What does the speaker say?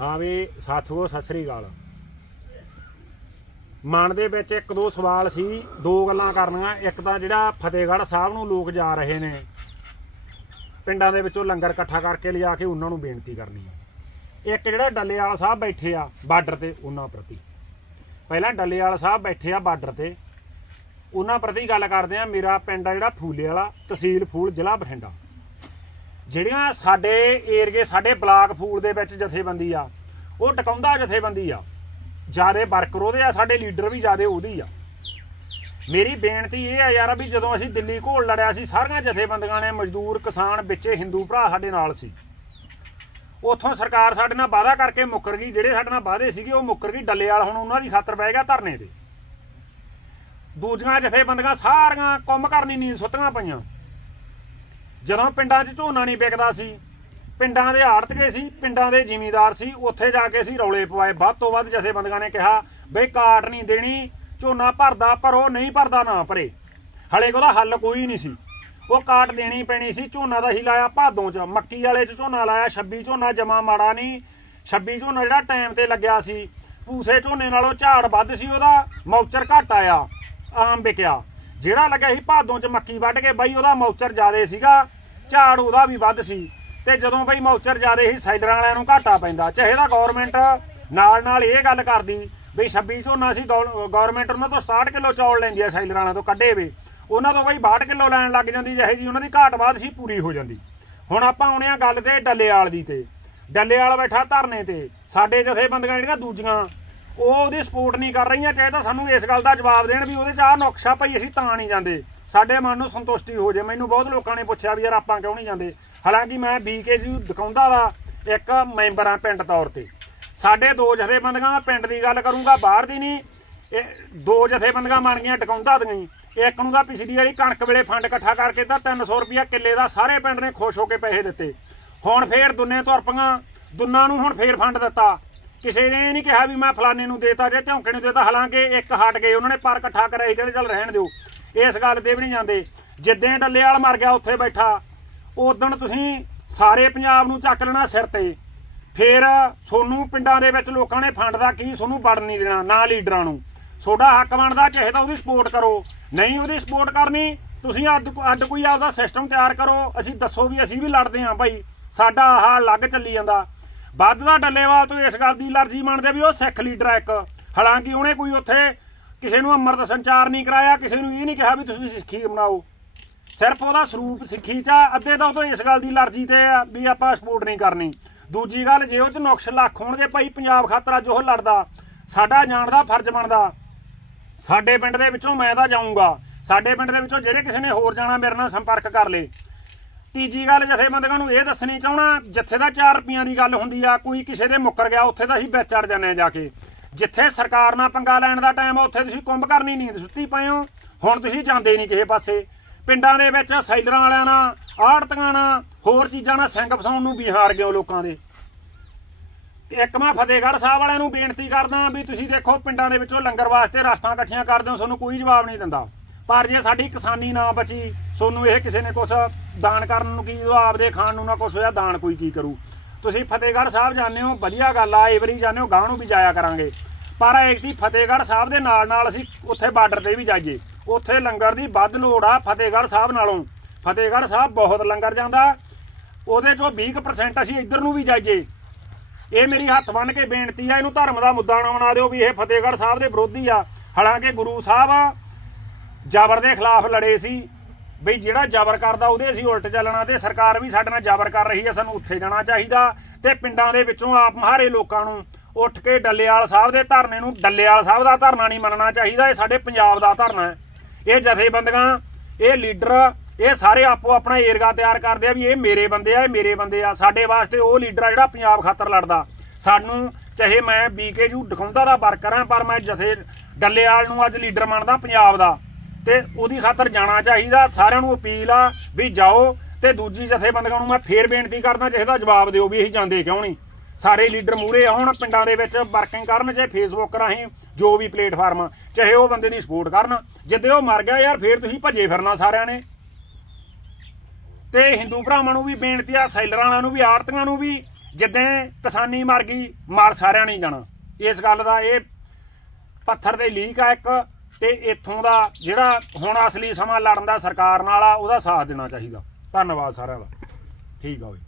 ਹਾਂ ਵੀ ਸਾਥੀਓ, ਸਤਿ ਸ੍ਰੀ ਅਕਾਲ। ਮਨ ਦੇ ਵਿੱਚ ਇੱਕ ਦੋ ਸਵਾਲ ਸੀ, ਦੋ ਗੱਲਾਂ ਕਰਨੀਆਂ। ਇੱਕ ਤਾਂ ਜਿਹੜਾ ਫਤਿਹਗੜ੍ਹ ਸਾਹਿਬ ਨੂੰ ਲੋਕ ਜਾ ਰਹੇ ਨੇ, ਪਿੰਡਾਂ ਦੇ ਵਿੱਚੋਂ ਲੰਗਰ ਇਕੱਠਾ ਕਰਕੇ ਲਿਜਾ ਕੇ ਉਹਨਾਂ ਨੂੰ ਬੇਨਤੀ ਕਰਨੀ ਹੈ ਇੱਕ ਜਿਹੜਾ ਡੱਲੇਵਾਲ ਸਾਹਿਬ ਬੈਠੇ ਆ ਬਾਰਡਰ ਤੇ, ਉਹਨਾਂ ਪ੍ਰਤੀ। ਪਹਿਲਾਂ ਡੱਲੇਵਾਲ ਸਾਹਿਬ ਬੈਠੇ ਆ ਬਾਰਡਰ ਤੇ, ਉਹਨਾਂ ਪ੍ਰਤੀ ਗੱਲ ਕਰਦੇ ਆ, ਮੇਰਾ ਪਿੰਡ ਆ ਜਿਹੜਾ ਫੂਲੇ ਵਾਲਾ, ਤਹਿਸੀਲ ਫੂਲ ਜ਼ਿਲ੍ਹਾ ਬਠਿੰਡਾ। ਜਿਹੜੀਆਂ ਸਾਡੇ ਏਰੀਏ, ਸਾਡੇ ਬਲਾਕ ਫੂਲ ਦੇ ਵਿੱਚ ਜਥੇਬੰਦੀ ਆ, ਉਹ ਟਿਕਾਉਂਦਾ ਜਥੇਬੰਦੀ ਆ। ਜਿਆਦੇ ਵਰਕਰ ਉਹਦੇ ਆ, ਸਾਡੇ ਲੀਡਰ ਵੀ ਜਿਆਦੇ ਉਹਦੀ ਆ। ਮੇਰੀ ਬੇਨਤੀ ਇਹ ਆ ਯਾਰ ਵੀ ਜਦੋਂ ਅਸੀਂ ਦਿੱਲੀ ਘੋਲ ਲੜਿਆ ਸੀ, ਸਾਰੀਆਂ ਜਥੇਬੰਦੀਆਂ ਨੇ ਮਜ਼ਦੂਰ, ਕਿਸਾਨ, ਵਿੱਚੇ ਹਿੰਦੂ ਭਰਾ ਸਾਡੇ ਨਾਲ ਸੀ। ਉਥੋਂ ਸਰਕਾਰ ਸਾਡੇ ਨਾਲ ਵਾਅਦਾ ਕਰਕੇ ਮੁੱਕਰ ਗਈ, ਜਿਹੜੇ ਸਾਡੇ ਨਾਲ ਵਾਅਦੇ ਸੀਗੇ, ਉਹ ਮੁੱਕਰ ਗਈ। ਡੱਲੇ ਹੁਣ ਉਹਨਾਂ ਦੀ ਖਾਤਰ ਪੈ ਗਿਆ ਧਰਨੇ ਤੇ। ਦੂਜੀਆਂ ਜਥੇਬੰਦੀਆਂ ਸਾਰੀਆਂ ਕੰਮ ਕਰਨੀ ਨੀਂਦ ਸੁੱਤੀਆਂ ਪਈਆਂ। ਜਦੋਂ ਪਿੰਡਾਂ 'ਚ ਝੋਨਾ ਨਹੀਂ ਵਿਕਦਾ ਸੀ, ਪਿੰਡਾਂ ਦੇ ਆੜਤਕੇ ਸੀ, ਪਿੰਡਾਂ ਦੇ ਜ਼ਿਮੀਂਦਾਰ ਸੀ, ਉੱਥੇ ਜਾ ਕੇ ਅਸੀਂ ਰੌਲੇ ਪਵਾਏ। ਵੱਧ ਤੋਂ ਵੱਧ ਜਥੇਬੰਦੀਆਂ ਨੇ ਕਿਹਾ ਬਈ ਕਾਟ ਨਹੀਂ ਦੇਣੀ, ਝੋਨਾ ਭਰਦਾ ਪਰ ਉਹ ਨਹੀਂ ਭਰਦਾ ਨਾ ਭਰੇ। ਹਲੇ ਉਹਦਾ ਹੱਲ ਕੋਈ ਨਹੀਂ ਸੀ। ਉਹ ਕਾਟ ਦੇਣੀ ਪੈਣੀ ਸੀ, ਝੋਨਾ ਦਾ ਹੀ ਲਾਇਆ ਭਾਦੋਂ 'ਚ। ਮੱਕੀ ਵਾਲੇ 'ਚ ਝੋਨਾ ਲਾਇਆ 26 ਝੋਨਾ ਜਮਾ ਮਾੜਾ ਨਹੀਂ। 26 ਝੋਨਾ ਜਿਹੜਾ ਟਾਈਮ ਤੇ ਲੱਗਿਆ ਸੀ, ਪੂਸੇ ਝੋਨੇ ਨਾਲੋਂ ਝਾੜ ਵੱਧ ਸੀ, ਉਹਦਾ ਮੌਚਰ ਘੱਟ ਆਇਆ, ਆਮ ਵਿਕਿਆ। ਜਿਹੜਾ ਲੱਗਿਆ ਸੀ ਭਾਦੋਂ 'ਚ ਮੱਕੀ ਵੱਢ ਕੇ ਬਾਈ, ਉਹਦਾ ਮੌਚਰ ਜ਼ਿਆਦੇ ਸੀਗਾ। ਝਾੜ ਉਹਦਾ ਵੀ ਵੱਧ ਸੀ। ਤੇ ਜਦੋਂ ਬਈ ਮੌਚਰ ਜ਼ਿਆਦੇ ਸੀ ਸੈਲਰਾਂ ਵਾਲਿਆਂ ਨੂੰ ਘਾਟਾ ਪੈਂਦਾ। ਚਾਹੇ ਤਾਂ ਗਵਰਨਮੈਂਟ ਨਾਲ ਨਾਲ ਇਹ ਗੱਲ ਕਰਦੀ ਵੀ 26 ਝੋਨਾ ਸੀ ਗਵਰਨਮੈਂਟ ਉਹਨਾਂ ਤੋਂ 67 ਕਿਲੋ ਚੌਲ ਲੈਂਦੀ ਆ ਸੈਲਰਾਂ ਵਾਲਿਆਂ ਤੋਂ ਕੱਢੇ ਵੇ। ਉਹਨਾਂ ਤੋਂ ਬਈ 62 ਕਿਲੋ ਲੈਣ ਲੱਗ ਜਾਂਦੀ, ਜਿਹੇ ਜੀ ਉਹਨਾਂ ਦੀ ਘਾਟ ਬਾਅਦ ਸੀ, ਪੂਰੀ ਹੋ ਜਾਂਦੀ। ਹੁਣ ਆਪਾਂ ਆਉਣੇ ਆ ਗੱਲ ਤੇ ਡੱਲੇਵਾਲ ਦੀ ਤੇ। ਡੱਲੇਵਾਲ ਬੈਠਾ ਧਰਨੇ ਤੇ। ਸਾਡੇ ਜਥੇਬੰਦੀਆਂ ਜਿਹੜੀਆਂ ਦੂਜੀਆਂ ਉਹ ਉਹਦੀ ਸਪੋਰਟ ਨਹੀਂ ਕਰ ਰਹੀਆਂ, ਚਾਹੇ ਤਾਂ ਸਾਨੂੰ ਇਸ ਗੱਲ ਦਾ ਜਵਾਬ ਦੇਣ ਵੀ ਉਹਦੇ ਚ ਆਹ ਨੁਕਸ਼ਾ ਭਾਈ, ਅਸੀਂ ਤਾਂ ਨਹੀਂ ਜਾਂਦੇ। ਸਾਡੇ ਮਨ ਨੂੰ ਸੰਤੁਸ਼ਟੀ ਹੋ ਜੇ। ਮੈਨੂੰ ਬਹੁਤ ਲੋਕਾਂ ਨੇ ਪੁੱਛਿਆ ਵੀ ਯਾਰ ਆਪਾਂ ਕਿਉਂ ਨਹੀਂ ਜਾਂਦੇ? ਹਾਲਾਂਕਿ ਮੈਂ ਬੀਕੇਜੀ ਦਿਖਾਉਂਦਾ ਵਾ, ਇੱਕ ਮੈਂਬਰ ਆ ਪਿੰਡ ਤੌਰ ਤੇ। ਸਾਡੇ ਦੋ ਜਥੇਬੰਦੀਆਂ ਮੈਂ ਪਿੰਡ ਦੀ ਗੱਲ ਕਰੂੰਗਾ, ਬਾਹਰ ਦੀ ਨਹੀਂ। ਇਹ ਦੋ ਜਥੇਬੰਦੀਆਂ ਬਣ ਗਈਆਂ, ਟਿਕਾਉਂਦਾ ਦੀਆਂ ਇੱਕ ਨੂੰ ਤਾਂ ਪਿਛਲੀ ਵਾਰੀ ਕਣਕ ਵੇਲੇ ਫੰਡ ਇਕੱਠਾ ਕਰਕੇ ਤਾਂ 300 ਰੁਪਇਆ ਕਿੱਲੇ ਦਾ ਸਾਰੇ ਪਿੰਡ ਨੇ ਖੁਸ਼ ਹੋ ਕੇ ਪੈਸੇ ਦਿੱਤੇ। ਹੁਣ ਫੇਰ ਦੁੰਨੇ ਤੁਰ ਪਈਆਂ। ਦੁੰਨਾਂ ਨੂੰ ਹੁਣ ਫੇਰ ਫੰਡ ਦਿੱਤਾ। ਕਿਸੇ ਨੇ ਇਹ ਨਹੀਂ ਕਿਹਾ ਵੀ ਮੈਂ ਫਲਾਣੇ ਨੂੰ ਦੇਤਾ ਜੇ ਝੌਂਕੇ ਨੂੰ ਦੇਤਾ, ਹਾਲਾਂਕਿ ਇੱਕ ਹਟ ਗਏ, ਉਹਨਾਂ ਨੇ ਪਰ ਇਕੱਠਾ ਕਰਾਈ ਤੇ ਚੱਲ ਰਹਿਣ ਦਿਓ। ਇਸ ਗੱਲ ਤੇ ਵੀ ਨਹੀਂ ਜਾਂਦੇ। ਜਿੱਦਾਂ ਡੱਲੇ ਵਾਲ ਮਰ ਗਿਆ, ਉੱਥੇ ਬੈਠਾ। ਉਦੋਂ ਤੁਸੀਂ ਸਾਰੇ ਪੰਜਾਬ ਨੂੰ ਚੱਕ ਲੈਣਾ ਸਿਰ ਤੇ। ਫੇਰ ਸੋਨੂੰ ਪਿੰਡਾਂ ਦੇ ਵਿੱਚ ਲੋਕਾਂ ਨੇ ਫੰਡ ਦਾ ਕੀ, ਸੋਨੂੰ ਵੜ ਨਹੀਂ ਦੇਣਾ, ਨਾ ਲੀਡਰਾਂ ਨੂੰ। ਤੁਹਾਡਾ ਹੱਕ ਬਣਦਾ, ਚਾਹੇ ਤਾਂ ਉਹਦੀ ਸਪੋਰਟ ਕਰੋ। ਨਹੀਂ ਉਹਦੀ ਸਪੋਰਟ ਕਰਨੀ, ਤੁਸੀਂ ਅੱਡ ਅੱਡ ਕੋਈ ਆਪਦਾ ਸਿਸਟਮ ਤਿਆਰ ਕਰੋ। ਅਸੀਂ ਦੱਸੋ ਵੀ ਅਸੀਂ ਵੀ ਲੜਦੇ ਹਾਂ ਭਾਈ। ਸਾਡਾ ਆਹ ਅਲੱਗ ਚੱਲੀ ਜਾਂਦਾ। ਵੱਧ ਦਾ ਡੱਲੇਵਾਲ ਤੋਂ ਇਸ ਗੱਲ ਦੀ ਅਲਰਜੀ ਮੰਨਦੇ ਵੀ ਉਹ ਸਿੱਖ ਲੀਡਰ ਆ ਇੱਕ। ਹਾਲਾਂਕਿ ਉਹਨੇ ਕੋਈ ਉੱਥੇ ਕਿਸੇ ਨੂੰ ਅੰਮ੍ਰਿਤ ਸੰਚਾਰ ਨਹੀਂ ਕਰਾਇਆ ਕਿਸੇ ਨੂੰ ਇਹ ਨਹੀਂ ਕਿਹਾ ਵੀ ਤੁਸੀਂ ਸਿੱਖੀ ਬਣਾਓ। ਸਿਰਫ ਉਹਦਾ ਸਰੂਪ ਸਿੱਖੀ ਚ ਆ, ਅੱਧੇ ਤਾਂ ਉਹ ਤੋਂ ਇਸ ਗੱਲ ਦੀ ਅਲਰਜੀ ਤੇ ਆ ਵੀ ਆਪਾਂ ਸਪੋਰਟ ਨਹੀਂ ਕਰਨੀ। ਦੂਜੀ ਗੱਲ ਜੇ ਉਹ ਚ ਨੁਕਸ ਲੱਖ ਹੋਣਗੇ ਭਾਈ ਪੰਜਾਬ ਖਾਤਰ ਅੱਜ ਉਹ ਲੜਦਾ। ਸਾਡਾ ਜਾਣ ਦਾ ਫਰਜ਼ ਬਣਦਾ। ਸਾਡੇ ਪਿੰਡ ਦੇ ਵਿੱਚੋਂ ਮੈਂ ਤਾਂ ਜਾਊਂਗਾ। ਸਾਡੇ ਪਿੰਡ ਦੇ ਵਿੱਚੋਂ ਜਿਹੜੇ ਕਿਸੇ ਨੇ ਹੋਰ ਜਾਣਾ ਮੇਰੇ ਨਾਲ ਸੰਪਰਕ ਕਰ ਲੇ। ਤੀਜੀ ਗੱਲ ਜਥੇਬੰਦੀਆਂ ਨੂੰ ਇਹ ਦੱਸਣੀ ਚਾਹਣਾ, ਜਿੱਥੇ ਦਾ 4 ਰੁਪਈਆਂ ਦੀ ਗੱਲ ਹੁੰਦੀ ਆ, ਕੋਈ ਕਿਸੇ ਦੇ ਮੁੱਕਰ ਗਿਆ, ਉੱਥੇ ਤਾਂ ਅਸੀਂ ਵਿੱਚ ਚੜ ਜਾਂਦੇ ਆ ਜਾ ਕੇ। ਜਿੱਥੇ ਸਰਕਾਰ ਨਾਲ ਪੰਗਾ ਲੈਣ ਦਾ ਟਾਈਮ ਆ, ਉੱਥੇ ਤੁਸੀਂ ਕੁੰਭ ਕਰਨੀ ਨੀਂਦ ਸੁੱਤੀ ਪਏ ਹੋ। ਹੁਣ ਤੁਸੀਂ ਜਾਂਦੇ ਨਹੀਂ ਕਿਸੇ ਪਾਸੇ। ਪਿੰਡਾਂ ਦੇ ਵਿੱਚ ਸੈਲਰਾਂ ਵਾਲਿਆਂ ਨਾਲ ਆੜਤੀਆਂ ਨਾਲ, ਹੋਰ ਚੀਜ਼ਾਂ ਨਾਲ ਸਿੰਘ ਫਸਾਉਣ ਨੂੰ ਬਿਹਾਰ ਹਾਰ ਗਏ ਲੋਕਾਂ ਦੇ। ਤੇ ਇੱਕ ਮੈਂ ਫਤਿਹਗੜ੍ਹ ਸਾਹਿਬ ਵਾਲਿਆਂ ਨੂੰ ਬੇਨਤੀ ਕਰਦਾ ਵੀ ਤੁਸੀਂ ਦੇਖੋ, ਪਿੰਡਾਂ ਦੇ ਵਿੱਚੋਂ ਲੰਗਰ ਵਾਸਤੇ ਰਸਤਾਂ ਇਕੱਠੀਆਂ ਕਰਦੇ ਹੋ, ਤੁਹਾਨੂੰ ਕੋਈ ਜਵਾਬ ਨਹੀਂ ਦਿੰਦਾ। ਪਰ ਜੇ ਸਾਡੀ ਕਿਸਾਨੀ ਨਾ ਬਚੀ ਤੁਹਾਨੂੰ ਇਹ ਕਿਸੇ ਨੇ ਕੁਛ ਦਾਨ ਕਰਨ ਨੂੰ ਕੀ ਆਪਦੇ ਖਾਣ ਨੂੰ ਨਾ ਕੁਛ ਹੋਇਆ, ਦਾਨ ਕੋਈ ਕੀ ਕਰੂ? ਤੁਸੀਂ ਫਤਿਹਗੜ੍ਹ ਸਾਹਿਬ ਜਾਂਦੇ ਹੋ, ਵਧੀਆ ਗੱਲ ਆ ਇਹ ਵਾਰੀ ਜਾਂਦੇ ਹੋ ਗਾਂ ਨੂੰ ਵੀ ਜਾਇਆ ਕਰਾਂਗੇ। ਪਰ ਇੱਕ ਫਤਿਹਗੜ੍ਹ ਸਾਹਿਬ ਦੇ ਨਾਲ ਨਾਲ ਅਸੀਂ ਉੱਥੇ ਬਾਰਡਰ ਤੇ ਵੀ ਜਾਈਏ। ਉੱਥੇ ਲੰਗਰ ਦੀ ਵੱਧ ਲੋੜ ਆ ਫਤਿਹਗੜ੍ਹ ਸਾਹਿਬ ਨਾਲੋਂ। ਫਤਿਹਗੜ੍ਹ ਸਾਹਿਬ ਬਹੁਤ ਲੰਗਰ ਜਾਂਦਾ, ਉਹਦੇ ਚੋਂ 20% ਅਸੀਂ ਇੱਧਰ ਨੂੰ ਵੀ ਜਾਈਏ। ਇਹ ਮੇਰੀ ਹੱਥ ਬੰਨ ਕੇ ਬੇਨਤੀ ਆ, ਇਹਨੂੰ ਧਰਮ ਦਾ ਮੁੱਦਾ ਨਾ ਬਣਾ ਦਿਓ ਵੀ ਇਹ ਫਤਿਹਗੜ੍ਹ ਸਾਹਿਬ ਦੇ ਵਿਰੋਧੀ ਆ। ਹਾਲਾਂਕਿ ਗੁਰੂ ਸਾਹਿਬ ਜ਼ਬਰ ਦੇ ਖਿਲਾਫ ਲੜੇ ਸੀ। ਬਈ ਜਿਹੜਾ ਜ਼ਬਰ ਕਰਦਾ, ਉਹਦੇ ਅਸੀਂ ਉਲਟ ਚੱਲਣਾ ਤੇ ਸਰਕਾਰ ਵੀ ਸਾਡੇ ਨਾਲ ਜ਼ਬਰ ਕਰ ਰਹੀ ਹੈ, ਸਾਨੂੰ ਉੱਥੇ ਜਾਣਾ ਚਾਹੀਦਾ ਤੇ ਪਿੰਡਾਂ ਦੇ ਵਿੱਚੋਂ ਆਪ ਮਹਾਰੇ ਲੋਕਾਂ ਨੂੰ ਉੱਠ ਕੇ ਡੱਲੇਵਾਲ ਸਾਹਿਬ ਦੇ ਧਰਨੇ ਨੂੰ, ਡੱਲੇਵਾਲ ਸਾਹਿਬ ਦਾ ਧਰਨਾ ਨਹੀਂ ਮੰਨਣਾ ਚਾਹੀਦਾ, ਇਹ ਸਾਡੇ ਪੰਜਾਬ ਦਾ ਧਰਨਾ ਹੈ। ਇਹ ਜਥੇਬੰਦੀਆਂ ਇਹ ਲੀਡਰ, ਇਹ ਸਾਰੇ ਆਪੋ ਆਪਣਾ ਏਰਗਾ ਤਿਆਰ ਕਰਦੇ ਆ ਵੀ ਇਹ ਮੇਰੇ ਬੰਦੇ ਆ, ਇਹ ਮੇਰੇ ਬੰਦੇ ਆ। ਸਾਡੇ ਵਾਸਤੇ ਉਹ ਲੀਡਰ ਆ ਜਿਹੜਾ ਪੰਜਾਬ ਖਾਤਰ ਲੜਦਾ। ਸਾਨੂੰ ਚਾਹੇ ਮੈਂ ਬੀਕੇਯੂ ਦਿਖਾਉਂਦਾ ਦਾ ਵਰਕਰ ਆ ਪਰ ਮੈਂ ਜਥੇ, ਡੱਲੇਵਾਲ ਨੂੰ ਅੱਜ ਲੀਡਰ ਮੰਨਦਾ ਪੰਜਾਬ ਦਾ। ਤੇ ਉਹਦੀ ਖਾਤਰ ਜਾਣਾ ਚਾਹੀਦਾ, ਸਾਰਿਆਂ ਨੂੰ ਅਪੀਲ ਆ ਵੀ ਜਾਓ ਤੇ ਦੂਜੀ ਜਥੇਬੰਦੀਆਂ ਨੂੰ ਮੈਂ ਫੇਰ ਬੇਨਤੀ ਕਰਦਾ ਚਾਹੀਦਾ ਜਵਾਬ ਦਿਓ ਵੀ ਅਸੀਂ ਜਾਂਦੇ ਕਿਉਂ ਨਹੀਂ। ਸਾਰੇ ਲੀਡਰ ਮੂਰੇ ਆਉਣ ਪਿੰਡਾਂ ਦੇ ਵਿੱਚ ਵਰਕਿੰਗ ਕਰਨ ਚਾਹੇ ਫੇਸਬੁੱਕ ਰਾਹੀਂ ਜੋ ਵੀ ਪਲੇਟਫਾਰਮ, ਚਾਹੇ ਉਹ ਬੰਦੇ ਦੀ ਸਪੋਰਟ ਕਰਨ, ਜਿੱਦੇ ਉਹ ਮਰ ਗਿਆ ਯਾਰ ਫੇਰ ਤੁਸੀਂ ਭੱਜੇ ਫਿਰਨਾ ਸਾਰਿਆਂ ਨੇ। ਤੇ ਹਿੰਦੂ ਭਰਾਵਾਂ ਨੂੰ ਵੀ ਬੇਨਤੀ ਆ, ਸੈਲਰਾਂ ਵਾਲਿਆਂ ਨੂੰ ਵੀ ਆੜਤੀਆਂ ਨੂੰ ਵੀ, ਜਿੱਦਾਂ ਕਿਸਾਨੀ ਮਰ ਗਈ, ਮਾਰ ਸਾਰਿਆਂ ਨੇ ਜਾਣਾ। ਇਸ ਗੱਲ ਦਾ ਇਹ ਪੱਥਰ ਦੇ ਲੀਕ ਆ ਇੱਕ। ਤੇ ਇੱਥੋਂ ਦਾ ਜਿਹੜਾ ਹੁਣ ਅਸਲੀ ਸਮਾਂ ਲੜਨ ਦਾ ਸਰਕਾਰ ਨਾਲ ਆ, ਉਹਦਾ ਸਾਥ ਦੇਣਾ ਚਾਹੀਦਾ। ਧੰਨਵਾਦ ਸਾਰਿਆਂ ਦਾ। ਠੀਕ ਆ ਬਈ।